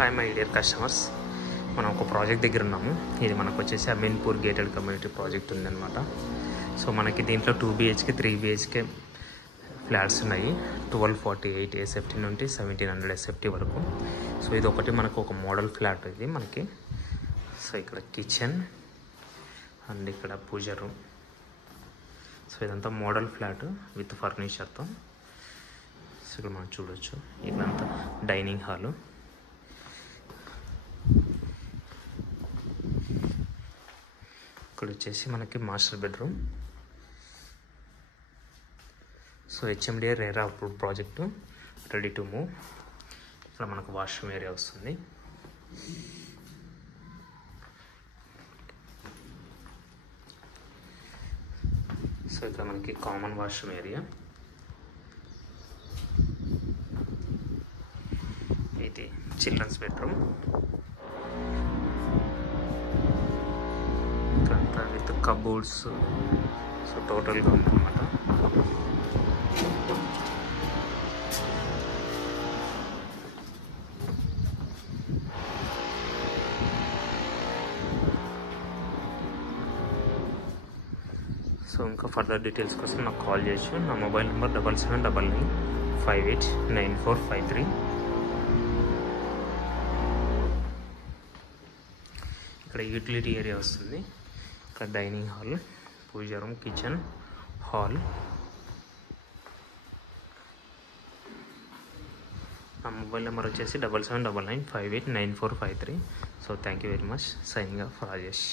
Hi my dear customers, మనం ఒక project దగ్గర ఉన్నాము. ఇది మనకు వచ్చేసి అమీన్పూర్ గేటెడ్ కమ్యూనిటీ ప్రాజెక్ట్ ఉందన్నమాట. సో మనకి దీంట్లో 2 BHK 3 BHK ఫ్లాట్స్ ఉన్నాయి. 1248 SFT నుండి 1700 SFT వరకు. సో ఇది ఒకటి మనకు ఒక మోడల్ ఫ్లాట్ ఇది మనకి. సో ఇక్కడ కిచెన్ అండ్ ఇక్కడ పూజ రూమ్. సో ఇదంతా మోడల్ ఫ్లాట్ విత్ ఫర్నిచర్తో. సో ఇక్కడ మనం చూడొచ్చు, ఇక్కడంతా డైనింగ్ హాలు. ఇక్కడ వచ్చేసి మనకి master bedroom. So HMDA RERA approved project, ready to move. ఇక్కడ మనకు వాష్రూమ్ ఏరియా వస్తుంది. సో ఇక్కడ మనకి కామన్ వాష్రూమ్ ఏరియా. ఇది చిల్డ్రన్స్ బెడ్రూమ్. ఇక్కడంతా విత్ కబోర్డ్స్. సో టోటల్గా ఉందన్నమాట. సో ఇంకా ఫర్దర్ డీటెయిల్స్ కోసం నాకు కాల్ చేయొచ్చు. నా మొబైల్ నెంబర్ 7799589453. ఇక్కడ యూటిలిటీ ఏరియా వస్తుంది. ఇక్కడ డైనింగ్ హాల్, పూజ రూమ్, కిచెన్, హాల్. నా మొబైల్ నెంబర్ వచ్చేసి 7799589453. So thank you very much. Signing off Rajesh.